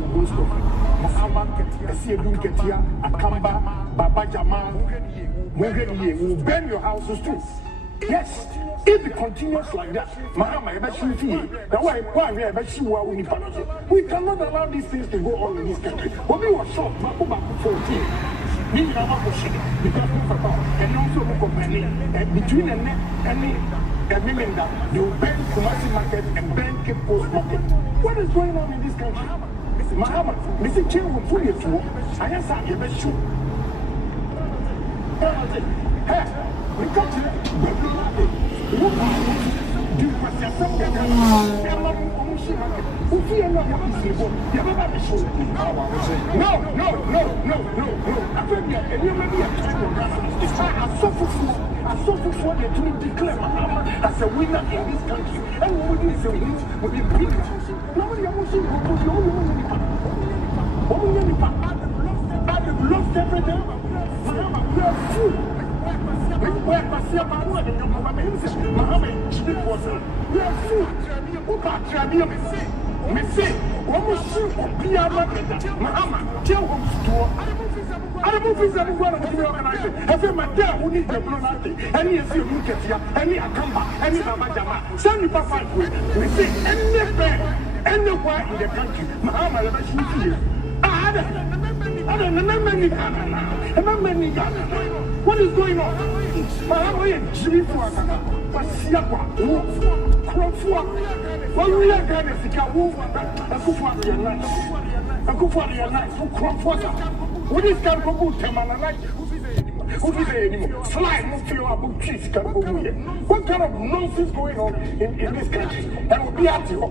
say most of Muhammad Esiedun Ketia, Akamba, Baba Jamal, will burn your houses too. Yes, if it continues like that, we cannot allow these things to go on in this country. When we were shot, because and also between and women that they will burn Kumasi Market and burn Cape Coast Market. What is going on in this country? Mahama, Mr. Chen will pull you through. I just have to shoot. Hey, we got to do no. I think I suffer for the to declare Mahama as a winner in this country. And nobody is a winner with the people. Nobody else will I've lost everything. Mahama, we are full. We are Mahama, tell him to I don't think that one of the organization. I feel my dad who needs the blood out there. Any of you look at here, any Akamba, any Babajama. Send me back fight with. We see anywhere in the country. Mahama, the best you see. I don't remember any Ghana. What is going on? Mahama is Jimmy Fuaka. Pasiakwa, Krofua. When we are Ghana, Sikawu, what is going to go to Manana? Who is anymore? Fly, move you about trees. What kind of nonsense going on in this country? And will be at you. A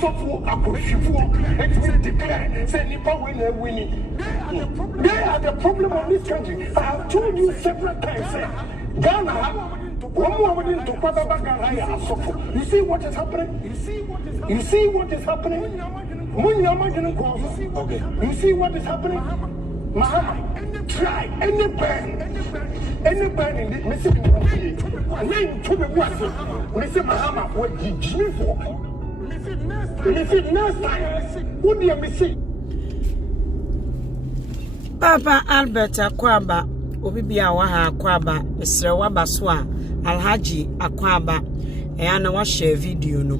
software, a pushifu, and will declare, say, Nipa winning. They are the problem of this country. I have told you several times, Ghana. You see what is happening? You see what is happening? Okay. You see what is happening? Mahama, try any burn in this message. And then to the west, Mr. Mahama, what did you for? Next time, what do you miss? Papa Albert Akwaba, Obibia Waha Akwaba, Mr. Wabaswa, Alhaji Akwaba, and I share video no.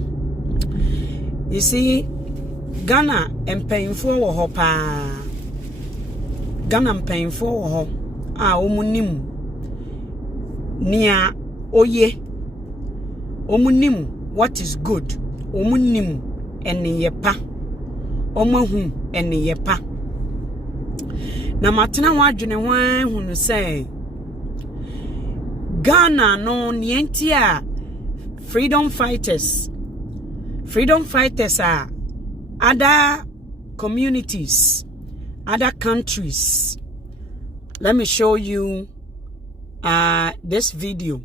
You see, Ghana and painful hopa. Ghana painful ho. Omunim. Nia oye. Omunim what is good. Omunim eni yepa. Omahu eni yepa. Na matena wadwene wan hunu say Ghana no nientia freedom fighters are other communities, other countries. Let me show you this video.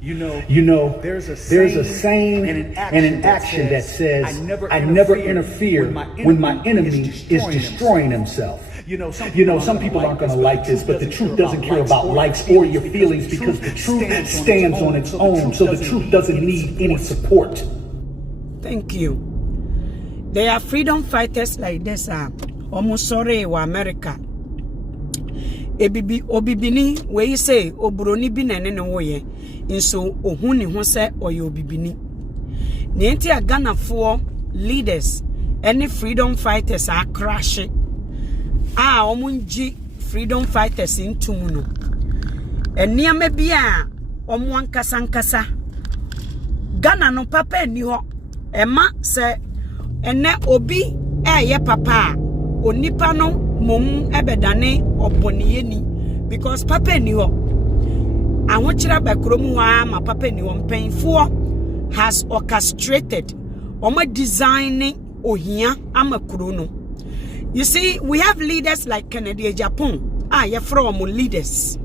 You know, there's a saying and an action that says, I never interfere when my enemy is destroying himself. You know, some people aren't going to like this, but the truth doesn't care about likes or your feelings because the truth stands on its own, so the truth doesn't need any support. Thank you. There are freedom fighters like this, almost sorry, America. Obibini, where you say, Obroni binene no ye, in so ohuni hose or yo bibini. Niente a Ghana for leaders, any freedom fighters are crashing. Omunji freedom fighters in Tumuno. And near me be Omwan Kasankasa. Ghana no papa ni ho. Emma say, and ne obi ye papa. Onipa no mum ebedane oponieni. Because papa ni ho. Anwochira bakromu wa ma papa ni ho mpanyfo has orchestrated. Oma designing ohia amakro no. You see, we have leaders like Kennedy Japan. You're from leaders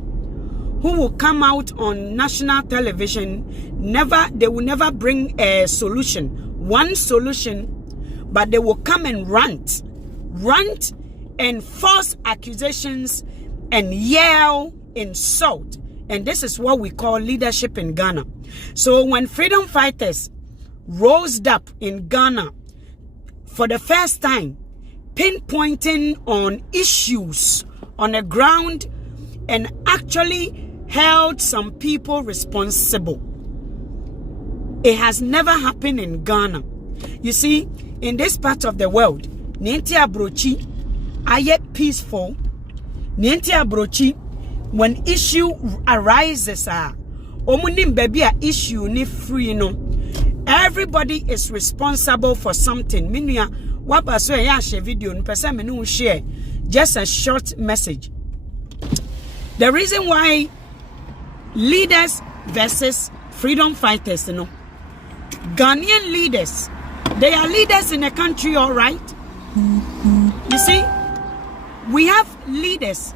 who will come out on national television. They will never bring a solution, one solution, but they will come and rant and false accusations and yell, insult. And this is what we call leadership in Ghana. So when freedom fighters rose up in Ghana for the first time, pinpointing on issues on the ground and actually held some people responsible. It has never happened in Ghana. You see, in this part of the world, Niente Abrochi are peaceful. Niente Abrochi, when issue arises, omunim baby a issue ni free no. Everybody is responsible for something. Minya waba so ya share video no person me no share just a short message. The reason why leaders versus freedom fighters, you know, Ghanaian leaders, they are leaders in the country, all right. You see, we have leaders.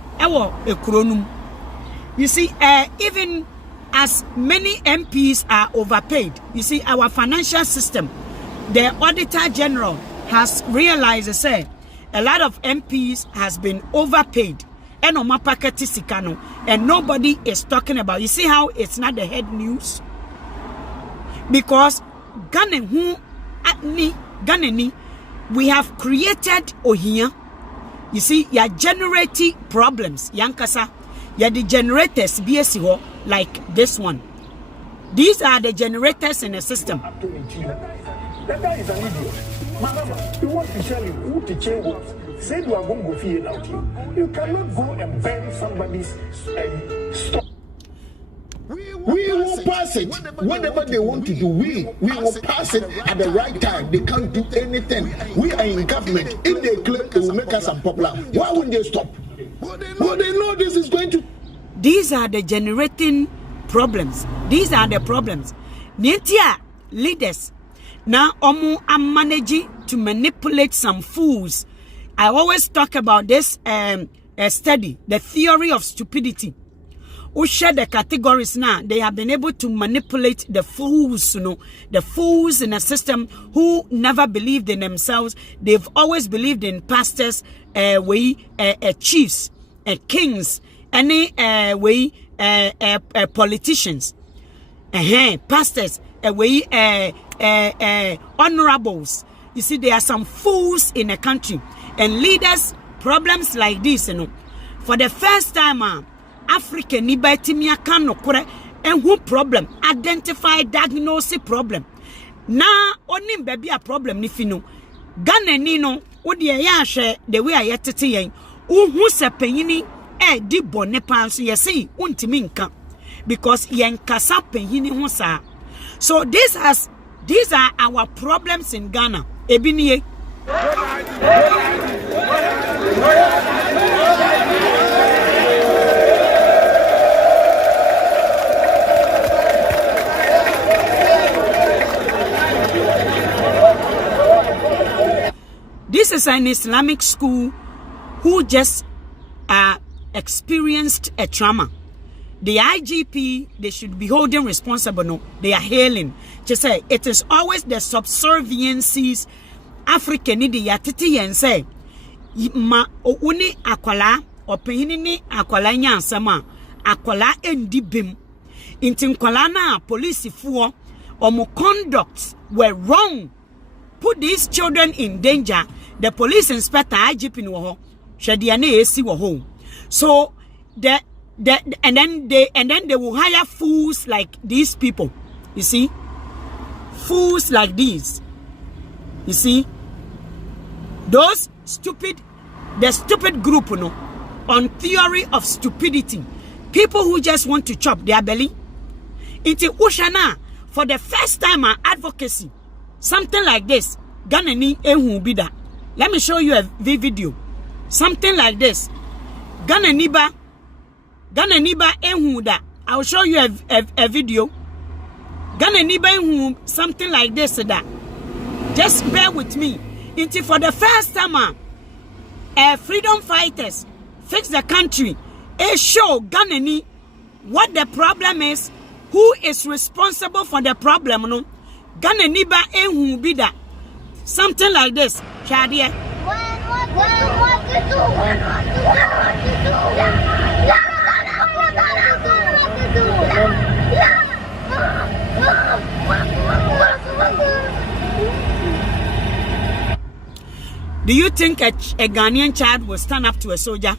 You see, even as many MPs are overpaid, you see, our financial system, the Auditor General has realized, say, a lot of MPs has been overpaid. And nobody is talking about. You see how it's not the head news? Because Ghana we have created Ohia. You see, you are generating problems. Yankasa, you are the generators BSO like this one. These are the generators in the system. That guy is an idiot. Mama, we want to tell you who to change what. Say you are going to go fear out here. You cannot go and burn somebody's stop. We will pass it. Whatever they want to do, we will pass it at the right time. They can't do anything. We are in government. If they claim they will make us unpopular, why wouldn't they stop? Well, they know this is going to. These are the generating problems. These are the problems. Nientia leaders now are managing to manipulate some fools. I always talk about this study, the theory of stupidity. Who share the categories now? They have been able to manipulate the fools, you know, the fools in a system who never believed in themselves. They've always believed in pastors, chiefs, kings, any politicians, pastors, honorables. You see, there are some fools in a country. And leaders, problems like this, you know, for the first time, African Nibatimia Kano Kore, and who problem, identify, diagnose problem. Now, only baby a problem, if you know, Ghana Nino, what the Yasha, the way I yet to say, who se penini, di bonnepan, so you see, untiminka, because yankasa penini hosa. So these are our problems in Ghana. Ebinie. This is an Islamic school who just experienced a trauma. The IGP, they should be holding responsible. No, they are hailing. Just say it is always the subserviencies African idi yatiti yen say ma uni akwala opinini akwala nyansama akwala endi bim inti nkwala na police fuo omo conduct were wrong, put these children in danger. The police inspector IGP no ho hwediane esi wo ho. So and then they will hire fools like these people. You see, fools like these. You see, those the stupid group, you know, on theory of stupidity, people who just want to chop their belly. Into Ushana, for the first time, advocacy, something like this. Ghana ni ehu bida. Let me show you a video. Something like this. Ghana niba ehu da. I'll show you a video. Ghana niba ehu something like this da. Just bear with me. Until for the first time, freedom fighters fix the country. Show Ghana ni what the problem is. Who is responsible for the problem? No, Ghana niba ehu bida. Something like this. Shadia. Do you think a Ghanaian child will stand up to a soldier?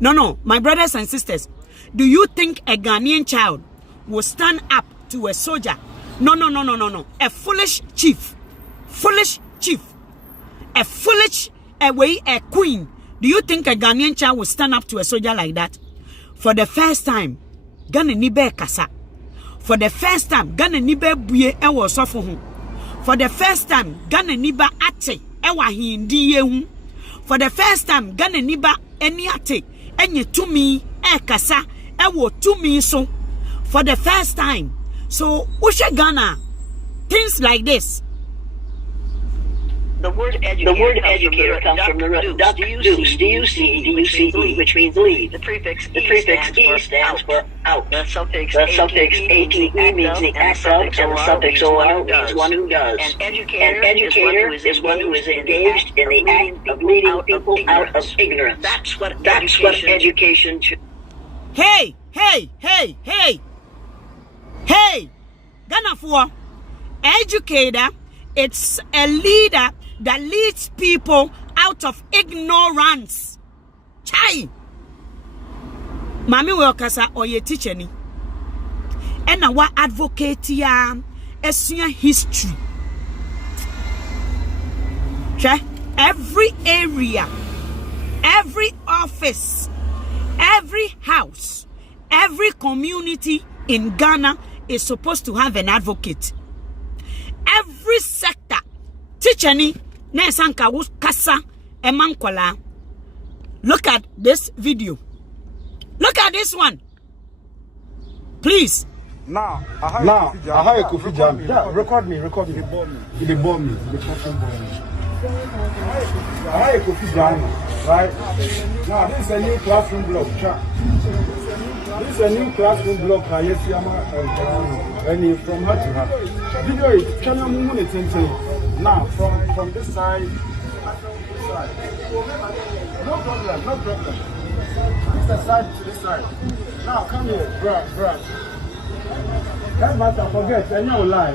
No, my brothers and sisters. Do you think a Ghanaian child will stand up to a soldier? No. A foolish chief. A queen. Do you think a Ghanaian child will stand up to a soldier like that? For the first time, Ghana nibe kasa. For the first time, Ghana nibe buye ewo sofo ho. For the first time, Ghana niba ate ewa hindi yehu. For the first time, Ghana niba eni ate enye tumi kasa ewo tumi so. For the first time. So, Usha Ghana, things like this. The word educator comes from the root D-U-C-E, which means lead. The prefix E stands for out. The suffix A-T-E means the act of, and the suffix O-R means one who does. An educator is one who is engaged in the act of leading people out of ignorance. That's what education should. Hey! Ghana for educator, it's a leader that leads people out of ignorance. Chai. Mami Welkasa or ye teacher ni. And our advocate ya esua history. Every area, every office, every house, every community in Ghana is supposed to have an advocate. Every sector. Teacher ni na sanka wo kasa emankola. Look at this video. Look at this one. Please. Now, I have Kofi Jam. Yeah, record me. It bomb me. I have Kofi Jam, right? Now, this is a new classroom block. This is a new classroom block. And from heart to heart. Video it. Channel movement attention. Now, from this side. No problem. This side to this side. Now, come here, bruh. That matter, forget, and you lie.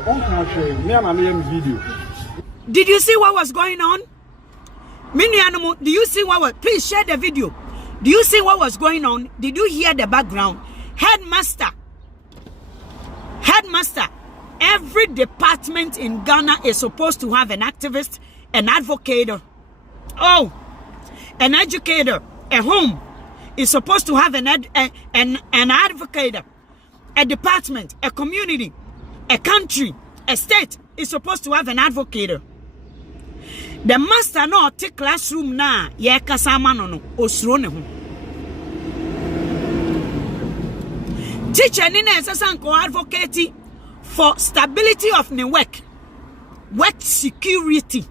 Me and my video. Did you see what was going on? Mini animal, do you see what was? Please share the video. Do you see what was going on? Did you hear the background? Headmaster. Every department in Ghana is supposed to have an activist, an advocate. Oh, an educator. A home is supposed to have an advocate. A department, a community, a country, a state is supposed to have an advocate. The master no take classroom na ye kasama no osuro ne ho. Teacher ni na esasanko advocate for stability of the work security,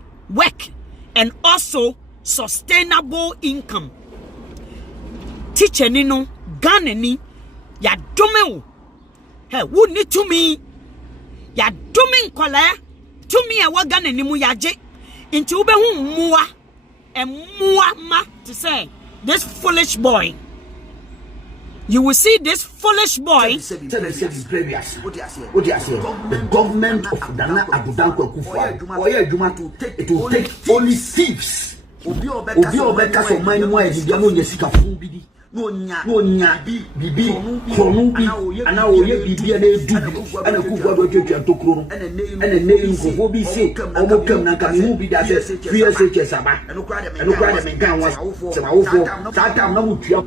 and also sustainable income. Teacher ni no Ghana ni ya dome. Hey, who need to me? Ya doing kola to me a wagan and nimu yaje into ube mua and mua ma to say this foolish boy. You will see this foolish boy. The government of Ghana Abudanko Kufa it will take only thieves. Obi obeka so mine mo ediamo nyesika fumbidi. Nonya bibi kronu bi ana oye bibi na edu ana kufu adwetwa tokro ene neyin kofo bi se omo kam na ka mu bi da se PSH saba eno kwa de me gan wa se ma wofo sa tam na mutua.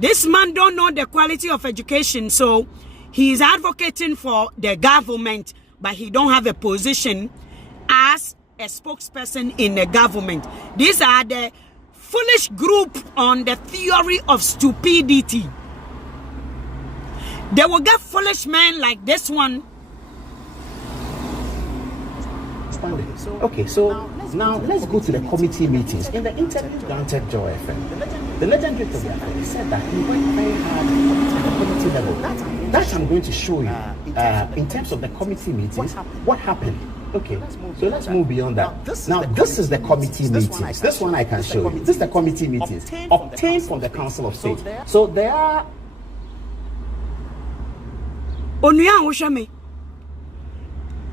This man don't know the quality of education, so he is advocating for the government, but he don't have a position as a spokesperson in the government. These are the foolish group on the theory of stupidity. They will get foolish men like this one. Okay, so now let's go to the committee meetings. In the interview granted Joy FM, the legendary Tobiaka said that he worked very hard at the committee level. That I'm going to show you in terms of the committee meetings, what happened. Okay, so let's move beyond that. Now, this is the committee meetings. This one I can show you. This is the committee meetings obtained from the Council of State. So there are...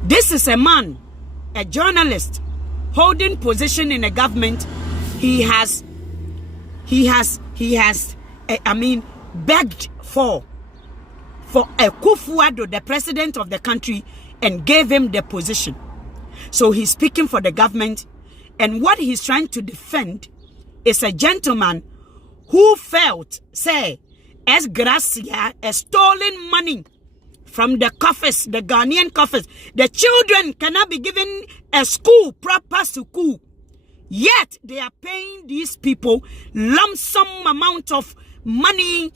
This is a man, a journalist, holding position in the government, he has begged for Akufo-Addo, the president of the country, and gave him the position. So he's speaking for the government, and what he's trying to defend is a gentleman who felt, say, as Gracia, a stolen money from the coffers, the Ghanaian coffers. The children cannot be given a school, proper school. Yet they are paying these people lump sum amount of money,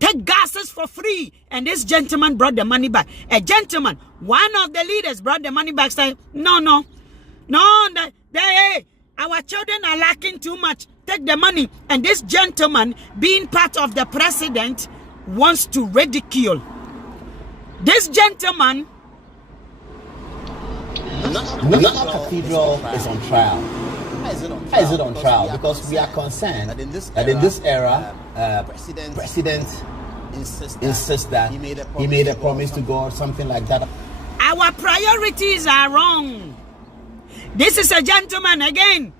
take gases for free. And this gentleman brought the money back. A gentleman, one of the leaders brought the money back, saying, no, our children are lacking too much. Take the money. And this gentleman, being part of the president, wants to ridicule. This gentleman... National Cathedral is on trial. Why is it on trial? Because we are concerned that in this era, President insists that he made a promise to God, something like that. Our priorities are wrong. This is a gentleman, again,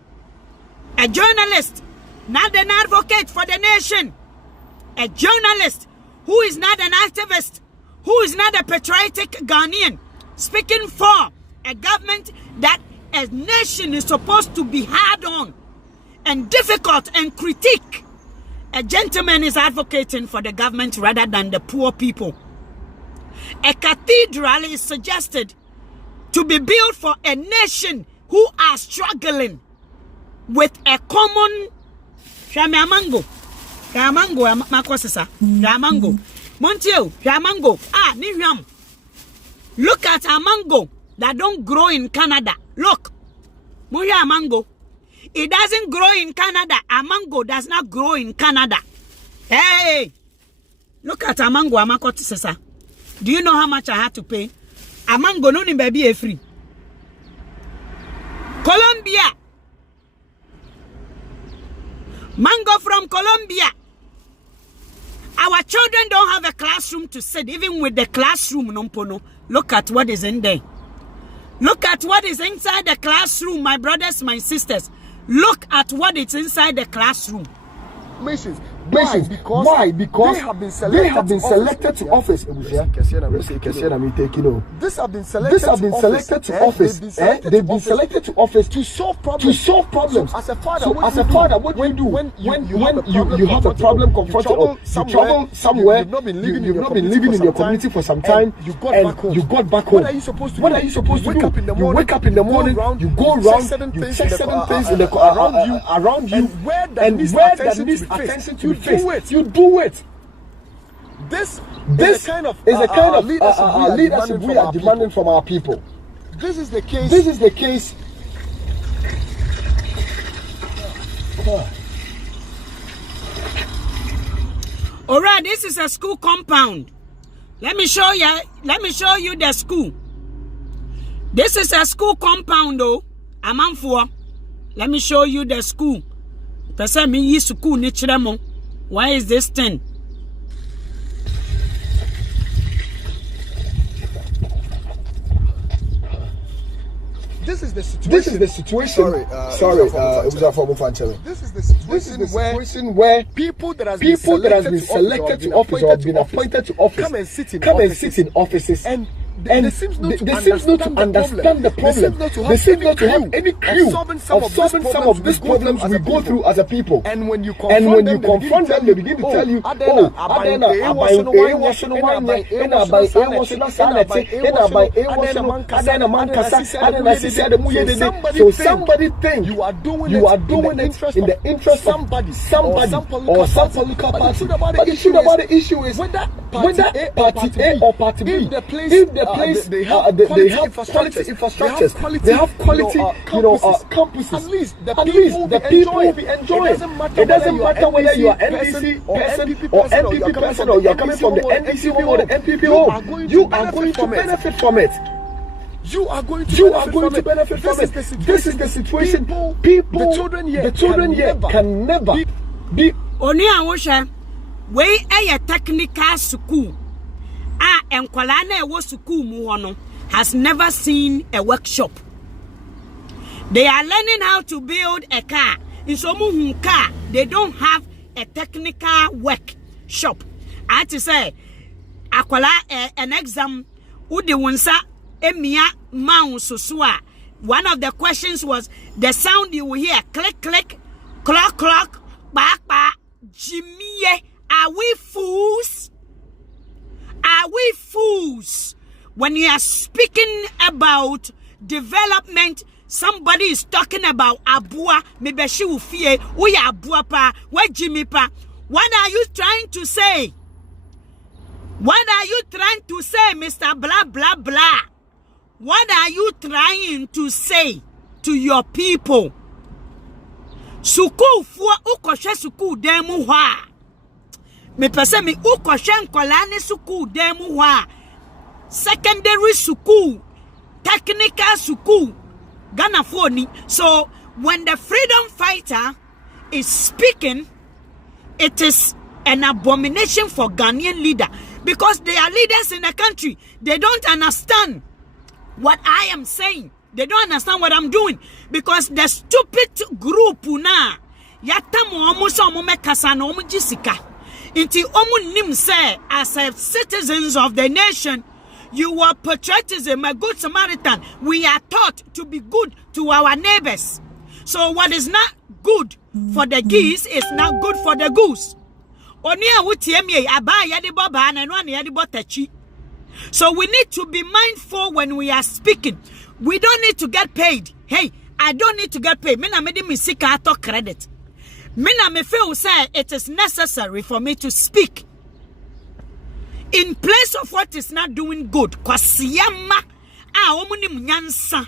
a journalist, not an advocate for the nation. A journalist who is not an activist, who is not a patriotic Ghanaian, speaking for a government that a nation is supposed to be hard on and difficult and critique. A gentleman is advocating for the government rather than the poor people. A cathedral is suggested to be built for a nation who are struggling with a common Shamango. Montio, Niham. Look at a mango that don't grow in Canada. Look, Muya mango. It doesn't grow in Canada. A mango does not grow in Canada. Hey, look at a mango. Do you know how much I had to pay? A mango no ni baby is free. Colombia. Mango from Colombia. Our children don't have a classroom to sit, even with the classroom. Look at what is in there. Look at what is inside the classroom, my brothers, my sisters. Look at what is inside the classroom. Why? Because they have been selected to office. This have been selected to office. They've been selected to office to solve problems. So as a father, what do you do when you have a problem confronted, or you travel somewhere, you've not been living in your community for some time, and you got back home? What are you supposed to do? You wake up in the morning, you go around, you check certain things around you, and where that needs attention to you do it. This is the kind of leadership we are demanding from our people. This is the case. Alright, this is a school compound. Let me show you the school. This is a school compound, though. Amanfo. Let me show you the school. Person me yi school ni chiremo. Why is this thing? This is the situation. Sorry, it was a form of answering. This is the situation where people that have been selected to office or have been appointed to office come and sit in offices. And they seem not to understand the problem. They seem not to have any clue of solving some of these problems we go through as a people. And when you confront them, they begin to tell you, so somebody think you are doing it in the interest of somebody or some political party. But the truth about the issue is whether party A or party B, if the place they have quality infrastructures, they have quality campuses. At least the people will be enjoying. It doesn't matter whether you are NDC person or NPP person, or you are coming from the NDC home or the NPP home. You are going to benefit from it. You are going to benefit from it. This is the situation. People, the children here can never be. Oni awosha, we a technical school. Enkwala na ewo school mu hono has never seen a workshop. They are learning how to build a car. In some car, they don't have a technical workshop. I had to say, akwala an exam. Udi wunsa emia maususua. One of the questions was the sound you will hear: click, click, clock, clock, ba ba. Jimmy, are we fools? Are we fools? When you are speaking about development, somebody is talking about Abua, maybe she will fear, we are Abua pa, where Jimmy pa. What are you trying to say? What are you trying to say, Mr. Blah, blah, blah? What are you trying to say to your people? Suku fua ukoshe suku demu hwa. Me pese mi ukoshe nkolane suku demu hwa. Secondary suku, technical suku, Ghana phone. So when the freedom fighter is speaking, it is an abomination for Ghanaian leader, because they are leaders in the country. They don't understand what I am saying. They don't understand what I'm doing, because the stupid group na yatamu omuso omume kasana omu jisika. Inti omu nim say, as citizens of the nation, you are patriotism, a good Samaritan. We are taught to be good to our neighbors. So what is not good for the geese is not good for the goose. So we need to be mindful when we are speaking. We don't need to get paid. Hey, I don't need to get paid. Mina made me seek auto credit. Mina me feel say it is necessary for me to speak in place of what is not doing good. Kwasiyama omuni mnyansa.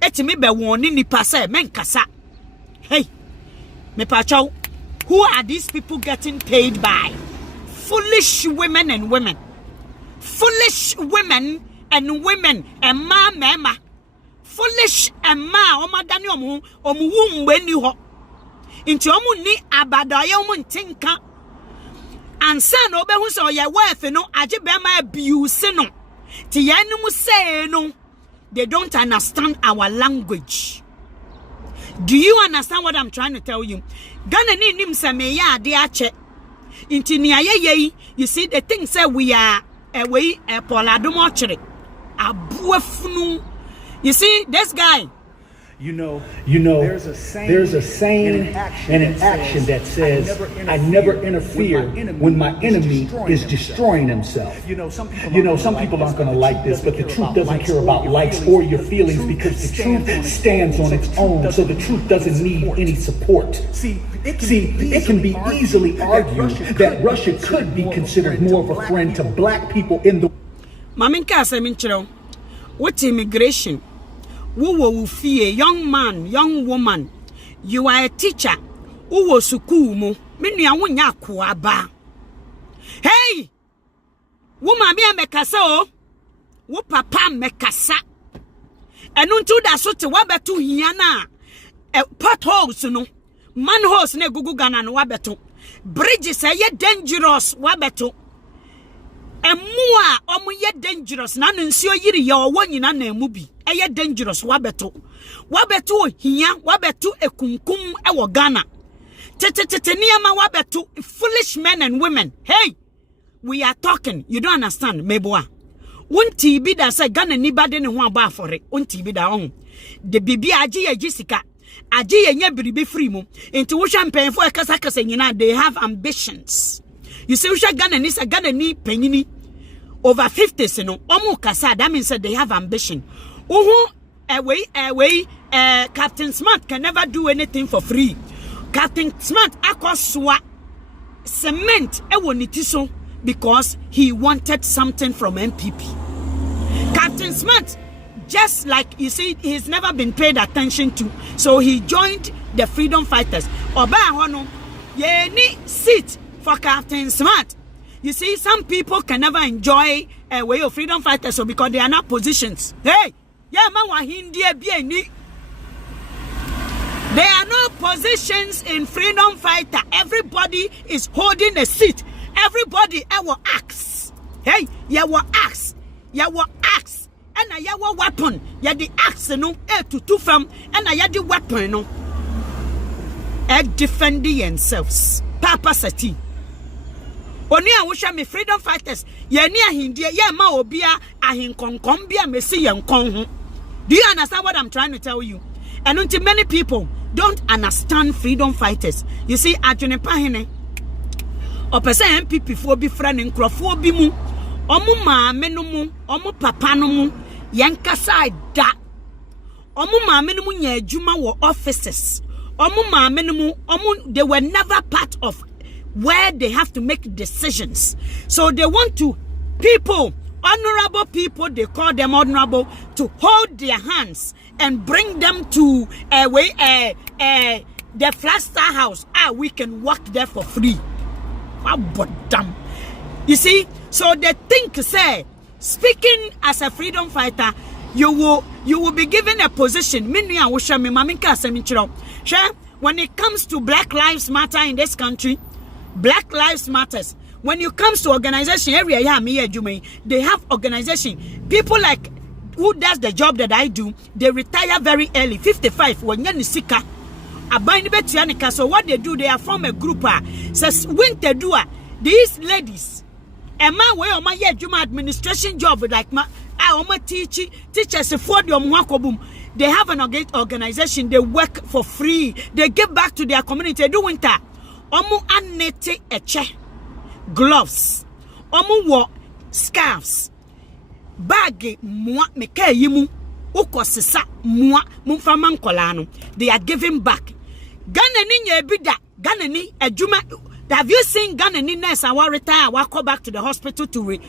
Eti me be woni nipa say men kasa. Hey, me pacho, who are these people getting paid by? Foolish women and women. Foolish women and women and mama. Foolish and ma omadani omu weni ho. Inti omu ni abadaya omu ntinka. Ansa no be hu so ye worth no age be ma abuse no. Ti yenu say no. They don't understand our language. Do you understand what I'm trying to tell you? Ghana ni nim se me ya ade ache. Inti ni ayeye, you see the thing say we are away poladomo chere. Abuefunu. You see this guy. You know, there's a saying and an action that says, I never interfere when my enemy is destroying himself. You know, some people aren't going to like this, but the truth doesn't care about likes or your feelings, because the truth stands on its own, so the truth doesn't need any support. See, it can be easily argued that Russia could be considered more of a friend to black people in the... Maminka Seminchero, what's immigration? Who fear, young man, young woman, you are a teacher. Who was sukumu? Mini awunya kuaba. Hey, woman me mekasa o, wo papa mekasa. Enuntu da so te wabetu hiana. Potholes no, manholes ne gugu Ghana no wabetu. Bridges ye dangerous wabetu. Emua omu ye dangerous na nsuo yiri ye owo nyina na emubi eye dangerous wabeto ohia wabeto ekunkum ewo Ghana tete niama wabeto foolish men and women. Hey, we are talking, you don't understand meboa wonti bi da say Ghana ni bade ne ho aba afore wonti bi da on de bibi age ye gisika age ye nya biribi free mu enti wo champagne for kasa nyina, they have ambitions. You see, Ghana ni penyini over 50s, no. Omu kasa, that means that they have ambition. Captain Smart can never do anything for free. Captain Smart akoswa cement ewonitiso because he wanted something from MPP. Captain Smart, just like you see, he's never been paid attention to, so he joined the freedom fighters. Oba hono ye ni seat for Captain Smart. You see, some people can never enjoy a way of freedom fighters, so because they are not positions. Hey, yeah, man, there are no positions in freedom fighter. Everybody is holding a seat. Everybody will axe. Hey, you will axe. You will axe. and a yawa weapon, ya the axe no, to two fam, and a yadi weapon no. Defending themselves. Papa Sati. Oni a wusha me freedom fighters. Ye ni ahindia, ye ma obia ahin konkombia me si yen kon. Do you understand what I'm trying to tell you? And until many people don't understand freedom fighters. You see, Adwene Pahene. Opese MPP fo bi friend nkrofo bi mu. Omo maame no mu, omo papa no mu, yankasa da. Omo maame no mu nya adwuma wo offices. They were never part of where they have to make decisions. So they want to people, honorable people, they call them honorable, to hold their hands and bring them to the Flat Star House. We can work there for free. But damn. You see, so they think, say, speaking as a freedom fighter, you will be given a position. When it comes to Black Lives Matter in this country, Black Lives Matters. When it comes to organization area, they have organization. People like who does the job that I do, they retire very early, 55. When you're sika, so what they do, they form a group. Says winter doer. These ladies, a man where my administration job like my teachers for the they have an organization, they work for free, they give back to their community. They do winter. Omu anete eche, gloves, omu wo scarves, bag mua meke yimu, uko sisa mua mumfama nkolano. They are giving back. Ghana ni nyebida, Ghana ni ejuma. Have you seen Ghana ni nurse and retire, go back to the hospital to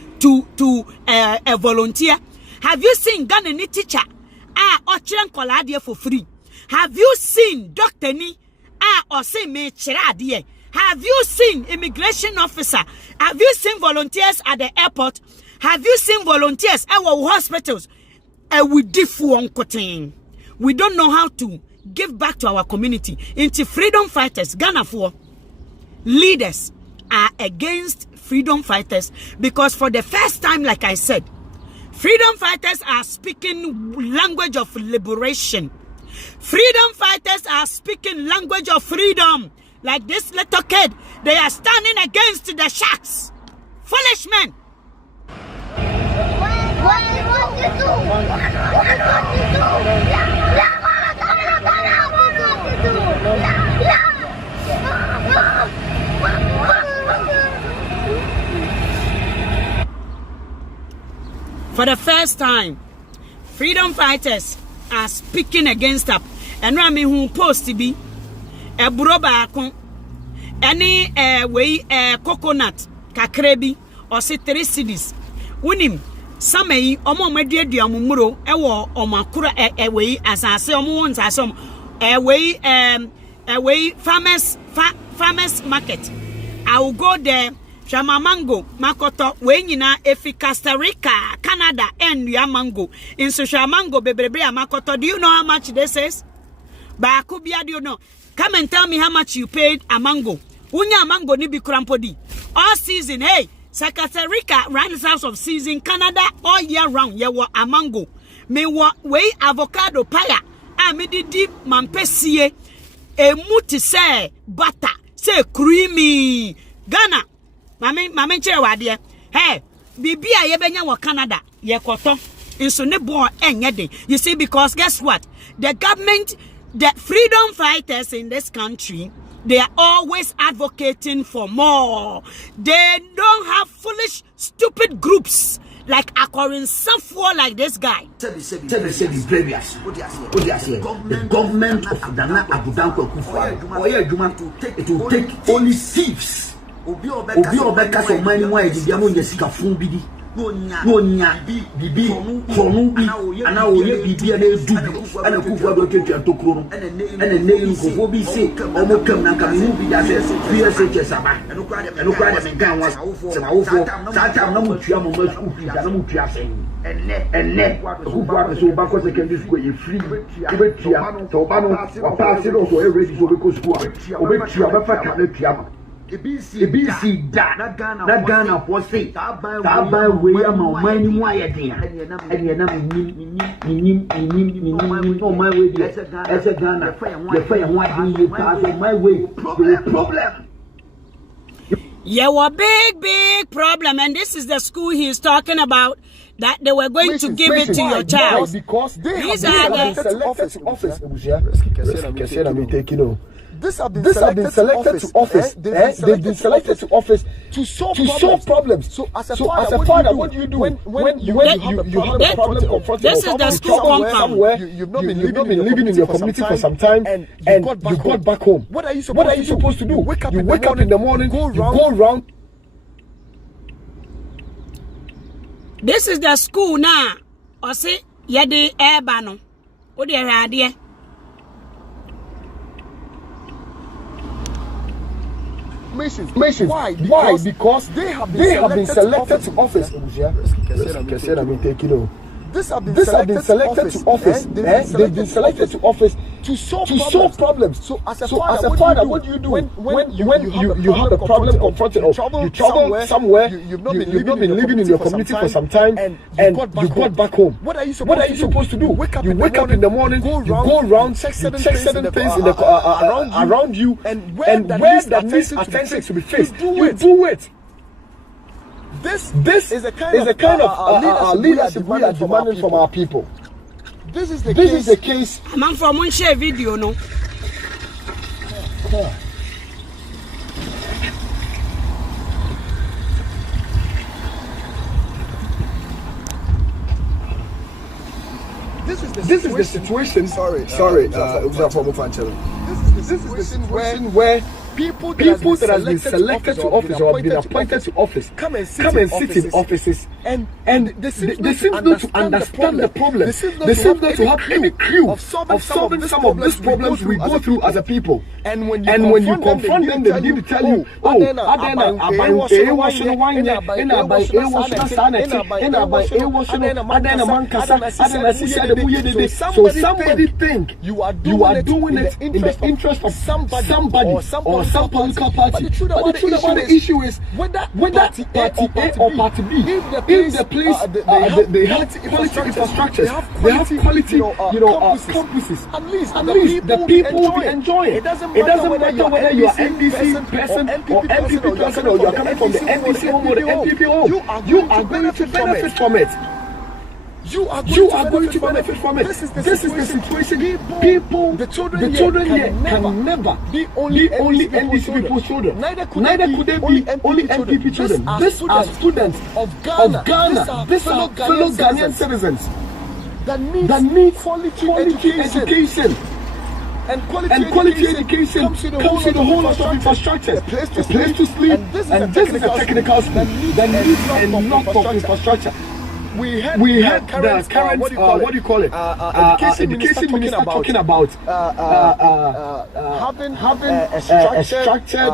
volunteer? Have you seen Ghana ni teacher? Ochran kolade for free. Have you seen Dr. Ni? Or say me chiradi? Have you seen immigration officer? Have you seen volunteers at the airport? Have you seen volunteers at our hospitals? We don't know how to give back to our community. Into freedom fighters, Ghana for leaders are against freedom fighters because for the first time, like I said, freedom fighters are speaking language of liberation. Freedom fighters are speaking language of freedom. Like this little kid, they are standing against the sharks. Foolish men. For the first time, freedom fighters are speaking against up. And Rami who post to be a broba any way coconut kakrebi or say 3 cities. Unim Samei omo medie duamumuro ewo omakura way as I say omo wons as some way farmers market. I will go there. Shama mango makoto we nyina efi Costa Rica, Canada and ya mango. In social mango bebrebe makoto. Do you know how much this is? Bakubia, do you know? Come and tell me how much you paid a mango. Unya mango ni bi krampodi. All season, hey, Costa Rica runs out of season, Canada all year round. Ye wa a mango. Me wa we avocado paya. Me di deep mampesie. E muti say butter. Say creamy. Ghana. Mame chere wade hey bibia ye benya wo Canada ye koto inso ne bo enye de. You see, because guess what, the government, the freedom fighters in this country, they are always advocating for more. They don't have foolish stupid groups like Akorin Safwa, like this guy. Previous. The government of Nana Addo Dankwa Akufo-Addo, it will take only thieves. Obi obeka so mani mo edibia mo nyesika fun bidi no nya bibi sonu bi ana oye bibia na edu ana Akufo-Addo twetwa tokro no ana nei nkofo bi se omo kam na kam hu bi da se PSH saba eno kra de menkan wa se ma wofo sa tam na mo tua mo ma school fees na mo tua se enne Akufo-Addo so ba ko secondary school e free obetia to ba no pass it also e ready so be ko school obetia ba fa ka na tua ma ebisi da na Ghana for say taban we ama man mu ayedin ene na minim no my way there as a Ghana the fire ho adin you pass my way problem. Yeah, a big problem, and this is the school he's talking about that they were going to give it to your child. Because these are the This have been selected to office. They've been selected to office to solve problems. So as a father, what do you do when you have a problem confronting this is the school compound. You've not been living in your community for some time, and you got back home. What are you supposed to do? You wake up in the morning, you go around. This is the school now. Or say, yadi airban. What do you idea? Masons. Why? Because they have been selected to office. This have been selected to office. They've been selected to office to solve problems. So as a father, what do you do when you have a problem confronted, or you travel somewhere, you've not been living in your community for some time, and you got back home? What are you supposed to do? You wake up in the morning, you go around, check certain things around you, and where that needs attention to be faced, you do it. This is a kind of leadership we are demanding from our people. This is the case. I'm from one share video, no. This is the situation. Sorry. This is the situation where people that have been selected to office or have been appointed to office come and sit in offices, and they seem not to understand the problem. They seem not to have any clue of solving some of these problems we go through as a people. And when you confront them, they begin to tell you, so somebody think you are doing it in the interest of somebody or some political party. But the truth about the issue is whether party A or party B, if the place they have quality infrastructure, they have quality campuses, at least the people will enjoy it. It doesn't matter whether you are NDC person or MPP person, or you are coming from the NDC home or the MPP home. You are going to benefit from it. You are going to benefit from it. This is the situation. People, the children here can never be only NDC people's children. Neither could they be only NPP children. These are students of Ghana. These are fellow Ghanaian citizens that need quality education. And quality education comes with a whole lot of infrastructure, a place to sleep, and this is a technical school that needs a lot of infrastructure. We had the current what do you call it? Education minister talking about having a structured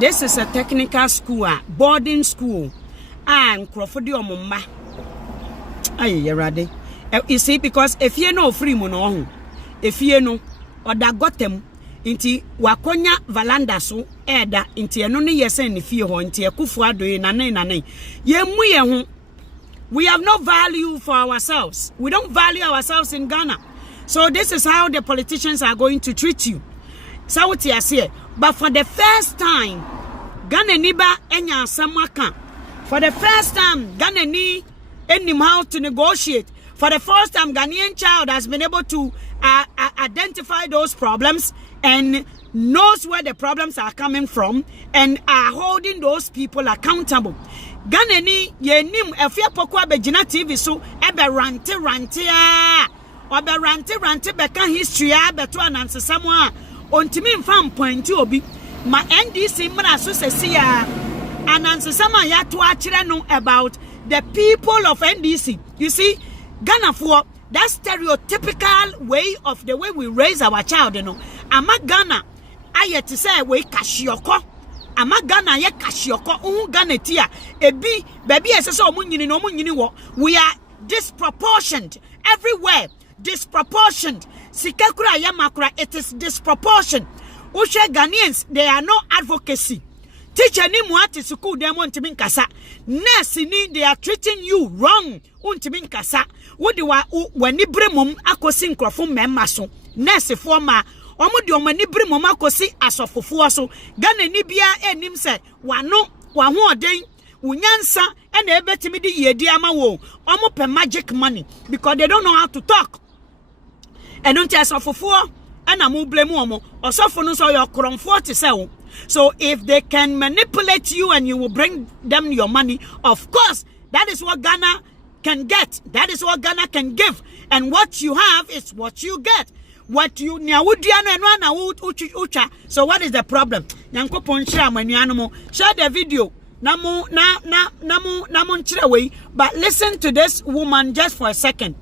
This is a technical school, boarding school, and Crawfordy Omumba. Aye, you ready? You see, because if you know free mono, if you know or that got them. Inti wakonya valanda so eda inti eno ne yesen ne fie ho inti ekufu adoye nanen yemu ye ho. We have no value for ourselves. We don't value ourselves in Ghana. So this is how the politicians are going to treat you. So what you say, but for the first time Ghana niba enya samaka. For the first time Ghana ni enim how to negotiate. For the first time Ghanaian child has been able to identify those problems and knows where the problems are coming from and are holding those people accountable. Ghana ni yenim efia pokwa begina TV so ebe rante obe rante beka history beto anansesam a ontimi mfam point obi ma NDC mra so sesi ya anansesam a ya to akire no about the people of NDC. You see, Ghana for that stereotypical way of the way we raise our child, you know. Ama Ghana, aye to say we kashioko. Ama Ghana ye kashioko. Ghana tia. Ebi, baby ese omunyini no munyini wo. We are disproportioned everywhere. Disproportioned. sikakura yamakura, it is disproportion. Ushe Ghanaians, they are no advocacy. Teacher ni muati school dem untimin kasa. Nurse ni they are treating you wrong. Untimin kasa. Wodi wa wani bremum akosi nkrofo memma so. Nurse for ma omo di omo ni bremum akosi asofofo so. Ghana ni bia enim se wano wa ho oden unyansa and ebetimi di yedi ama wo. Omo pe magic money because they don't know how to talk. And don't tell asofofo and amu blame omo. Osofo no so your kromfo te se. So if they can manipulate you and you will bring them your money, of course, that is what Ghana can get. That is what Ghana can give. And what you have is what you get. What you so what is the problem? Share the video. But listen to this woman just for a second.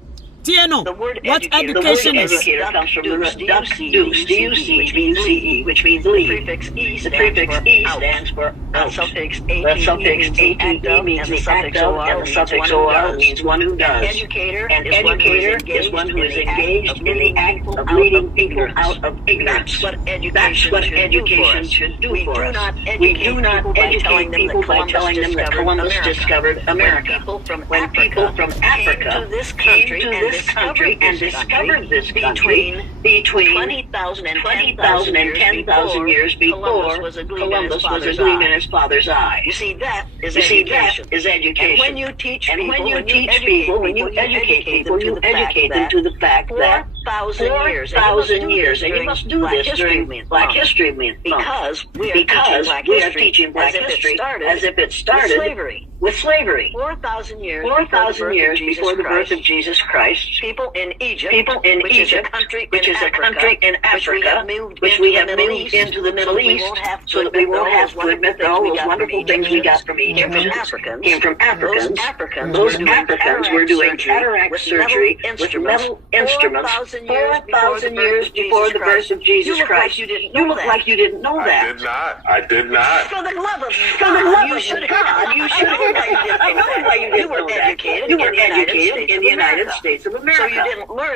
The word what education is. Educator comes from the root D-U-C, which means C-E, which means lead. The prefix E stands for out. The suffix A-T-E means the act of, and the suffix O-R means one who does. And educator is one who is engaged in the act of leading people out of ignorance. That's what education should do for us. We do not educate people by telling them that Columbus discovered America. When people from Africa came to this country and discovered this country between 20,000 and 10,000 years before Columbus was a gleam in his father's eye. You see, that is education. And when you teach people, when you educate people, you educate them to the fact that 4,000 years, and you must do this during Black History Month, because we are teaching Black history as if it started with slavery. 4,000 years before the birth of Jesus Christ. People in Egypt, which is a country in Africa, which we have moved into the Middle East, so that we won't have to admit that all those wonderful things we got from Egypt came from Africans. Those Africans were doing cataract surgery with metal instruments 4,000 years before the birth of Jesus Christ. You look like you didn't know that. I did not. For the love of God, you should have. I know why you didn't know that. You were educated in the United States of America.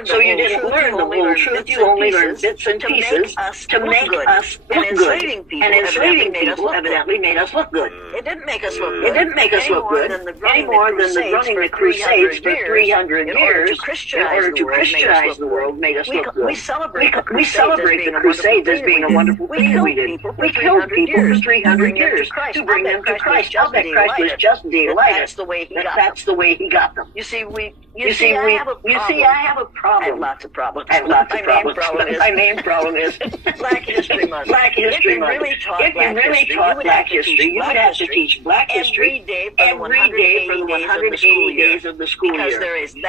So you didn't learn the whole truth. You only learned bits and pieces to make us look good. And enslaving people evidently made us look good. It didn't make us look good. It didn't make us look good any more than the running the Crusades for 300 years in order to Christianize the world made us look good. We celebrate the Crusades as being a wonderful thing we did. We killed people for 300 years to bring them to Christ. I'll bet Christ was just delighted. That's the way he got them. You see, I have a problem. I have lots of problems. My main problem is Black History Month. If you really taught Black history, you would have to teach Black history every day for the 180 days of the school year.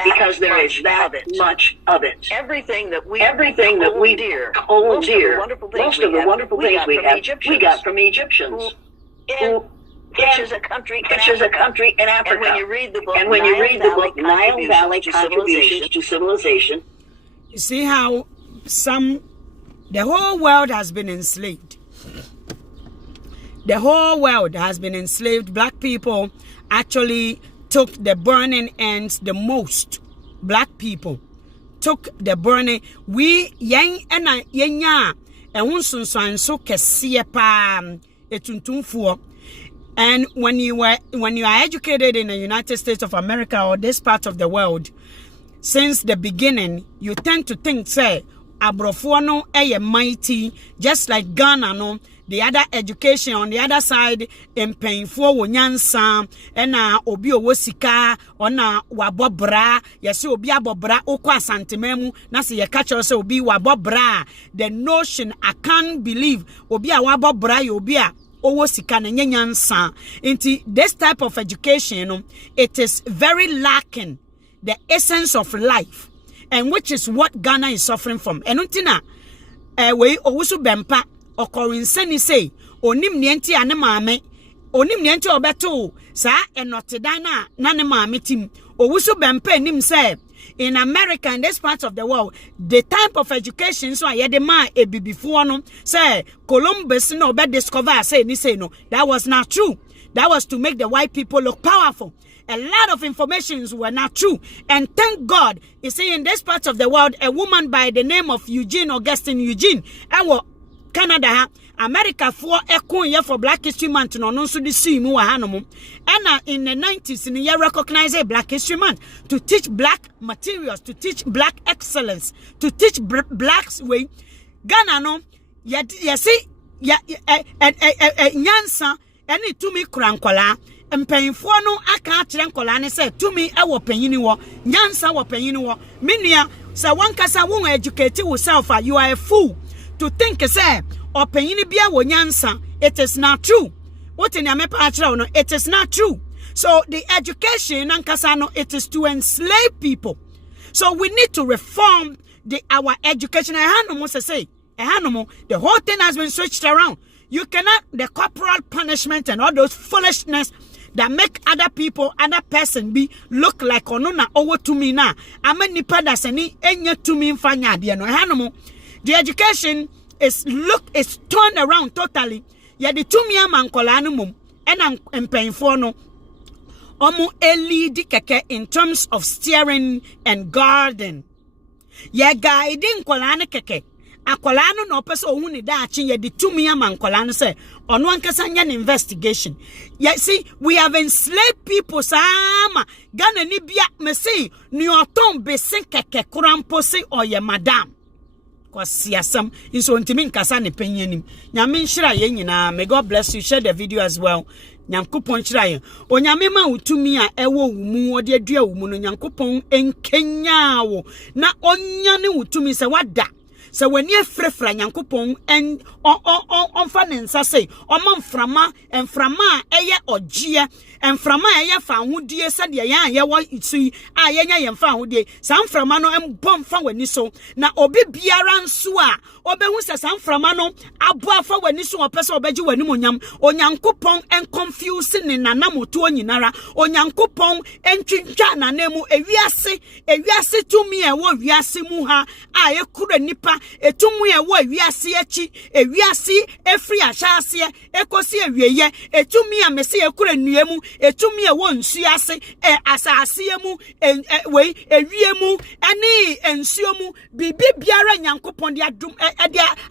Because there is that much of it. Everything that we hold dear, most of the wonderful things we have, we got from Egyptians. Which is a country in Africa. And when you read the book, Nile Valley Contributions to Civilization, you see how the whole world has been enslaved. The whole world has been enslaved. Black people actually took the burning ends the most. Black people took the burning. We yang ena yenya ehunsunsan so kesiye pa etuntumfuo. And when you are educated in the United States of America or this part of the world, since the beginning, you tend to think, say, Abrofo no eye mighty, just like Ghana no. The other education on the other side, in painful wonyansa, ena obi owosika, ona wabobra, yesi obi abobra, okwa santimemu, nasi ye catch us obi wabobra. The notion, I can't believe, obi wabobra, obi Into this type of education, it is very lacking the essence of life, and which is what Ghana is suffering from. And untina, we owusu bempa okorin seni say onim nienti ane maame, onim nienti obeto sa enotidana nane maame tim owusu bempa nim say. In America and this part of the world, the type of education so I the man a before no say Columbus no be discover say ni say no. That was not true. That was to make the white people look powerful. a lot of informations were not true. And thank God, you see, in this part of the world, a woman by the name of Augustine Eugene, and Canada, America for a year for Black History Month, no so the same and in the 90s, in the year recognize a Black History Month to teach black materials, to teach black excellence, to teach blacks way. Ghana no, you see, nyansa, any to me crankola. Mpanyinfo no aka akire nkola ne say tumi e wo panyini wo nyansa wo panyini wo menua say wankasa wo educate yourself you are a fool to think say opanyini bia wo nyansa. It is not true. What in amepa akire no, it is not true. So the education nankasa no, it is to enslave people. So we need to reform our education. The whole thing has been switched around. You cannot, the corporal punishment and all those foolishness that make other people, other person be look like onuna over to me now. I mean, nipa da seni enye to me fanya dia no hanomo. The education is turned around totally. Ya the to me amankola anumum and I'm paying for no. Omu eli di keke in terms of steering and guarding. Ya guiding kolane keke. Akwala no no person who ni da achi ye di tumi ama nkwala no say ono ankasa nya investigation. You see, we have enslaved people sama Ghana ni bia me say ni oton besen keke kurampo say oye madam kwasiasam inso ntimi nkasa ne panyanim nyame nhira ye nyina. May God bless you. Share the video as well. Nyankopon nhira ye onyame ma utumi a ewo wumu ode adua wumu no nyankopon enkenya wo na onya ne utumi se wada. So when you frefra nyankopon and on fanensa say omamframa enframa eye ogie enframa eye fa hodie sade ye wo itui a yenya ye fa hodie samframa no embom fa wani so na obi biara nso a obehu se samframa no aboa fa wani so opese obeji wani monyam onyankopon en confuse ne nanamoto nyinara onyankopon entwintwa nanemu ewiase tumi e wo wiase mu ha a ekura nipa etumu ye wo ewiase achi ewiase efri ahyase ekosi ewieye etumi a mese ekura nuemu etumi e wo nsuase asase mu we ewiemu ani ensuomu bibi biara nyankopon de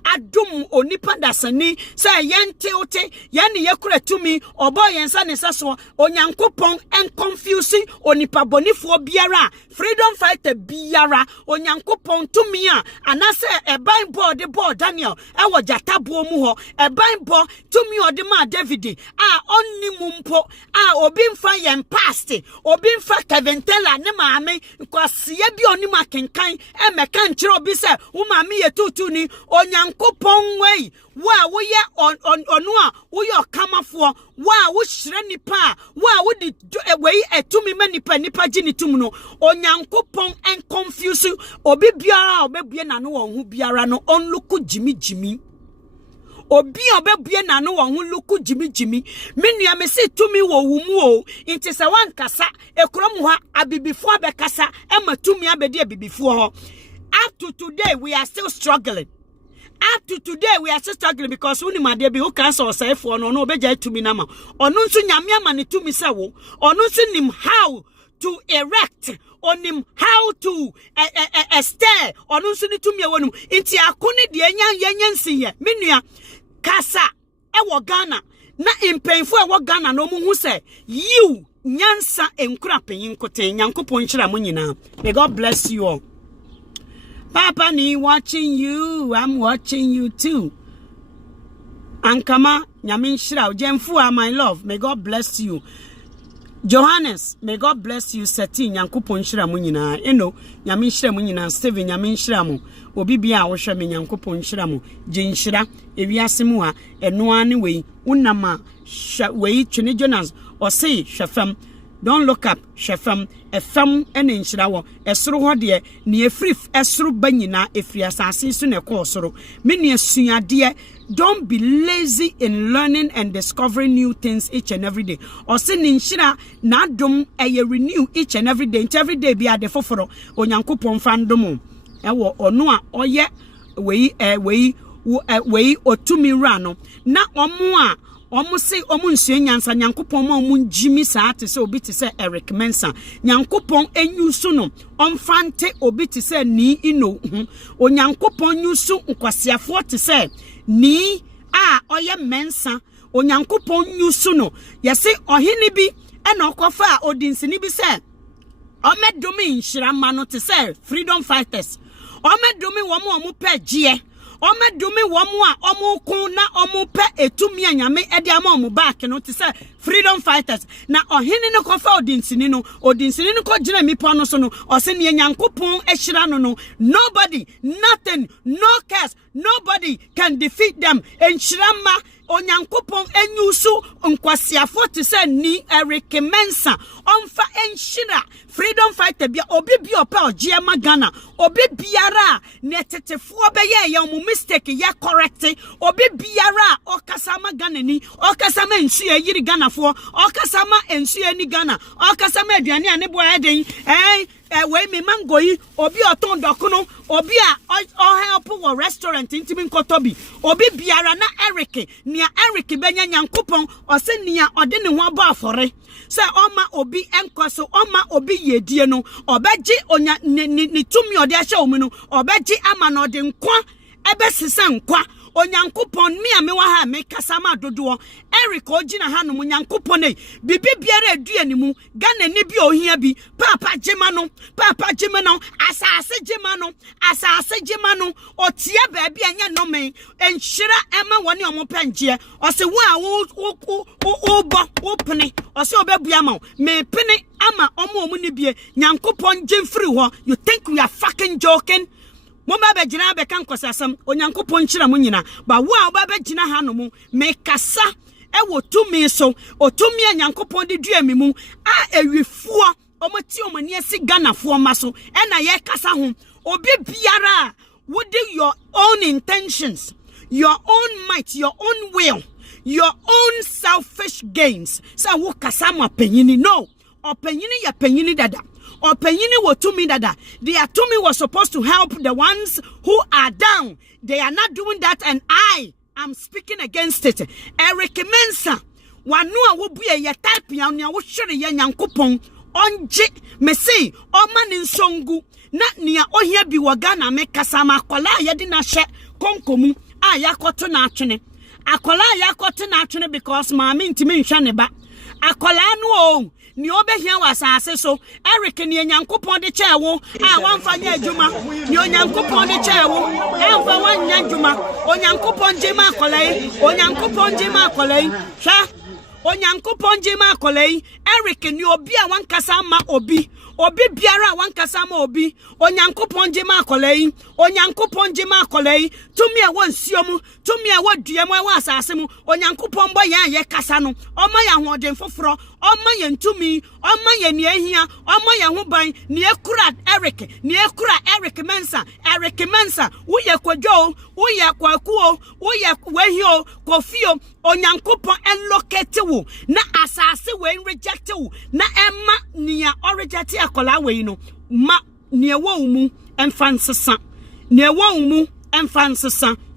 adum onipa dasani say yente ote yani yekura tumi obo yensa ne saso onyankopon en confusing onipa bonifo biara freedom fighter biara onyankopon tumi a anase eban board Daniel ewo jatabo mu ho eban bo tumi odema David a onni mumpo a obi mfa yen past obi mfa Keventela ne maame kwasiye bi oni makenkan emeka nkyere obi se wo maame ye tutu ni onyankopon wei wa wo ye onu a wo ye okamafo wa wo hyire nipa wa wo di wei etumi nipa gini tum no onyankopon en confuse obi biara obebue na no won hu biara no onluku jimi obi obebue na no won hu luku jimi menua me se tumi wo wumu o inti se wan kasa ekrom ha abibifo abekasa ema tumi abedi abibifo ho. Up to today we are still struggling. Because uni madebi who cancel say for no beja to me nama. Onunsu nyame amane to me sawo. Onunsu nim how to erect. Onim how to stare. Onunsu ni to me wonu. Inti akoni de yenyansi ye. Menua kasa ewo Ghana. Na impenfo ewo Ghana no mu hu say you nyansa enkura penyin kote nyankopon hira mo nyina. May God bless you all. Papa ni watching you. I'm watching you too. Ankama nyamin shira jemfu my love. May God bless you. Johannes, may God bless you. Seti nyankopon shira mu nyina. Eno nyamin shira mu nyina. Steven nyamin shira mu. Obi bia wo hwe me nyankopon shira mu. Jinshira ewiase mu a eno ane wei unama wei twene Jonas or say hwefam. Don't look up, Shefam, a fam and in Shirawa, a sro hodie, near free, a sro banyina, if we assassin soon a corsoro. Many a sunya dear, don't be lazy in learning and discovering new things each and every day. Or sending Shira, not dum a renew each and every day be at the foforo, or Yankupon fandomo. Or noa, or yet, way, or to me rano. Na or more. Omusi omunsue nyansa nyankopon ma omunjimi saa te se obi te se Eric Mensah nyankopon enyusu no omfante obi te se ni ino onyankopon nyusu nkwasiafo te se ni a oye Mensah onyankopon nyusu no yesi ohini bi ena okofa a odinsini bi se omedumi nhirama no te se freedom fighters omedumi wo mu pe gie omedumi wo mu a omukun na omupe etumi anyame ede ama omu back no te say freedom fighters na ohene ne kofa odinsini no ko gina mi pa no so no ose ne nyankopon ehira no nobody nothing no curse nobody can defeat them enhirama onyankopon enyusu nkwasiafo te say ni Eric Mensah onfa enhira freedom fighter bia obi bi opa ogie magana obi biara ne tetefuo beye ya omu mistake ya correct obi biara okasa magana ni okasa ma nsu ya yiri Ghana fo okasa ma ensu ya ni Ghana okasa ma aduane ane bo eden we me mango yi obi oton dokono obi a help wo restaurant intimi nkotobi obi biara na Eric benya nyankopon ose nia ode ne ho aba afore se oma obi enkoso oma obi yedie no obeji onya ni tumi ode ahye omu no obeji ama na ode nkwa ebe sisa nkwa onyankopon mi ame wa ha me kasama dodo Eric ogina ha no nyankopon e bibi biara edu animu Ghana ni bi ohia bi papa jema no asase jema no otia ba bia nya no men enhira ema woni omo penje ose wo a wo pene ose obebua ma me pene ama omo ni bie nyankopon jemfiri ho you think we are fucking joking Mama be jina be kan kosasam onyankopon chira mu nyina ba wo a ba be jina ha no mu me kasa e wo tumi so otumi anyankopon de dua mi mu a ewifuo omati omani esi Ghana fo maso e na ye kasa ho obi biara with your own intentions your own might your own will your own selfish gains sa wo kasa ma penyini no openyini ya penyini dada Openyini wo to me dada. Their to me was supposed to help the ones who are down. They are not doing that, and I am speaking against it. Eric Mensah, wanu a wo bue ye type ya nya wo hwere ye nyankopon onje me say o man nsongu na nia ohia bi wo Ghana me kasama akola ye di na hye konkomu a yakoto na atwene akola yakoto na atwene because maami ntimi nhwa ne ba akola no o ni obehia wasase so Eric ni enyankopon de chewo a wanfa nya adwuma ni onyankopon de chewo anfa wanya adwuma onyankopon jema akolai hwa onyankopon jema akolai Eric ni obi a wankasa ma obi biara wankasa ma obi onyankopon jema akolai tumi a wonsiom tumi a waduam a wasase mu onyankopon bo ya ye kasa no oma ya hoden foforo oma ye ntumi oma ye ne ahia oma ye ho ban ne ekura Eric Mensah wo ye kwadwo wo ye kwakuo wo ye wahio kofio onyankopon enlocate wo na asase we reject wo na emma nia o reject akola we no ma ne wo mu emfansesa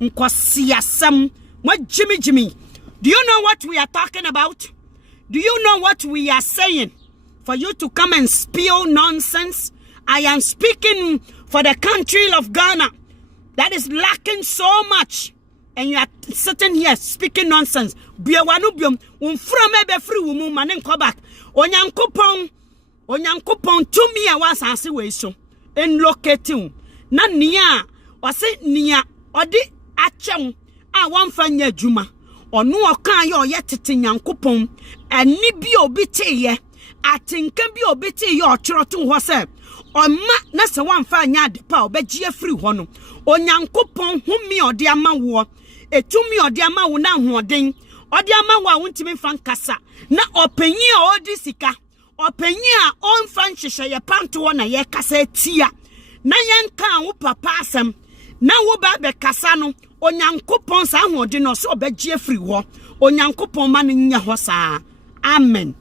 nkwasiasam ma jimmy. Do you know what we are talking about? Do you know what we are saying? For you to come and spill nonsense? I am speaking for the country of Ghana that is lacking so much. And you are sitting here speaking nonsense. Biawanubium, from ebe free woman, manen ko back. Onyankopon tumi a wasase we so. En locating. Na nia, wase nia, odi achem, a wamfanya juma. Onu okan yo yetete nyankopon ani bi obite ye atenka bi obite ye ochroto ho se oma na se wamfa anya adepa obegie free ho no onyankopon humi ode amawo etumi ode amawo na hoden ode amawo a wontimi fa nkasa na opanyi a odi sika opanyi a onfa nhyehyɛ ye panto na ye kasa tia na yenka wo papa asem na wo ba be kasa no onyankopon sa ahode no so obegie free ho onyankopon ma no nya ho saa amen.